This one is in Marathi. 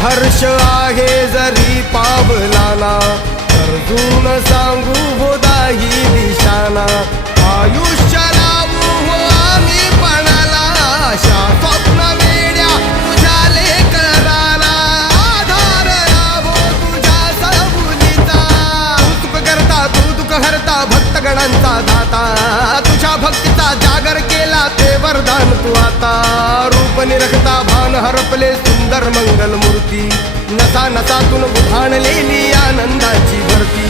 हर्ष आहे जरी पावलाना, अर्जुन सांगू हो दाही दिशाना. आयुष्य लावू हो आम्ही पणाला, आशा स्वप्न वेड्या तुझ्या लेकराला. आधार लाभो तुझ्या सबुलीचा, तू सुख करता तू दुःख हरता, भक्तगणांचा दाता. तुझ्या भक्तीचा जागर केला ते वरदान तू आता. रूप निरखता भान हरपले सुंदर मंगल मूर्ती, नसा नसातून उधाणलेली आनंदाची भरती.